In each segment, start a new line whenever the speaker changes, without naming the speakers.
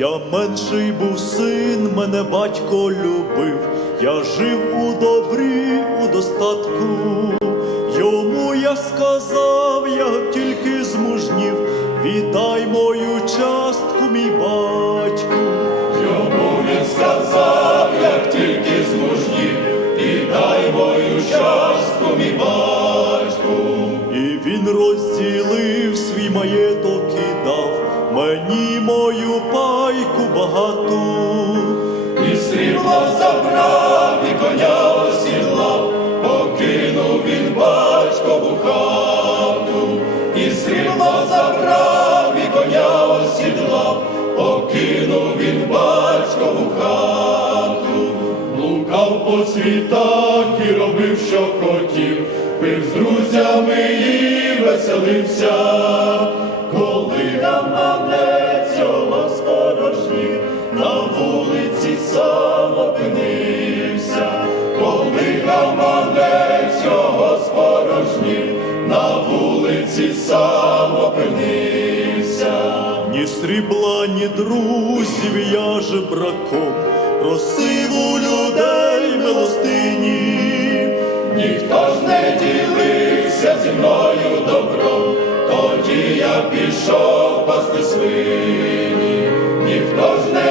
Я менший був син, мене батько любив, я жив у добрі, у достатку. Йому я сказав, я тільки змужнів, віддай мою частку, мій батьку.
Йому він сказав, як тільки змужнів, і дай мою частку, мій батьку.
І він розділив свій маєток мені мою пайку багату.
І срібло забрав, і коня осідлав, покинув він батькову хату, і срібло забрав, і коня осідлав, покинув він батькову хату, блукав по світах і робив, що хотів, пив з друзями і веселився, гаманець його спорожнів, на вулиці сам опинився.
Ні срібла, ні друзів я же браком, просив у людей милостині.
Ніхто ж не ділився зі мною добром, тоді я пішов пасти свині, ніхто ж не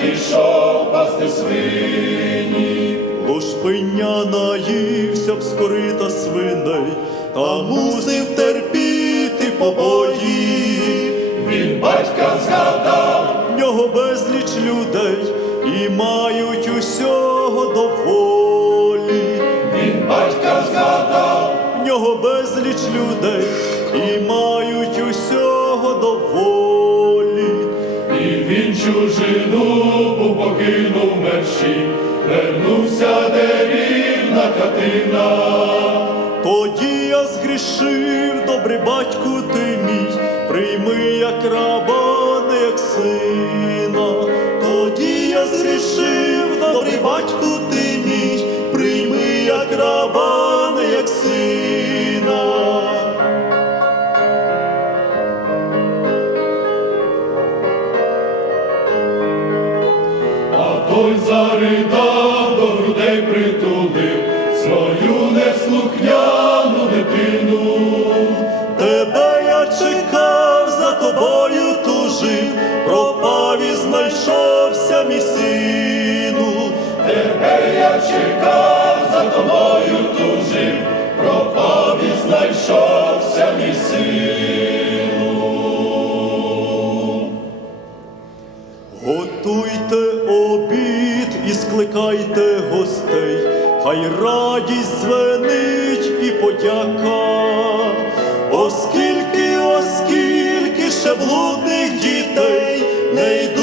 пішов пасти свині.
бо Лошпиня наївся б скорита свиней, та мусив терпіти побої.
Він батька згадав,
В нього безліч людей і мають усього доволі.
він батька згадав,
В нього безліч людей і мають усього
він чужину покинув мерщі, вернувся, де рівна хатина.
Тоді я згрішив, добрий батьку ти мій, прийми як раба, не як сина. Тоді я згрішив, добрий батьку
той заридав, до грудей притулив свою неслухняну дитину.
Тебе я чекав, за тобою тужив, пропав і знайшовся мій сину.
Тебе я чекав, за тобою тужив, Вітайте гостей, хай
радість звенить і подяка, оскільки, оскільки ще блудних дітей не йде.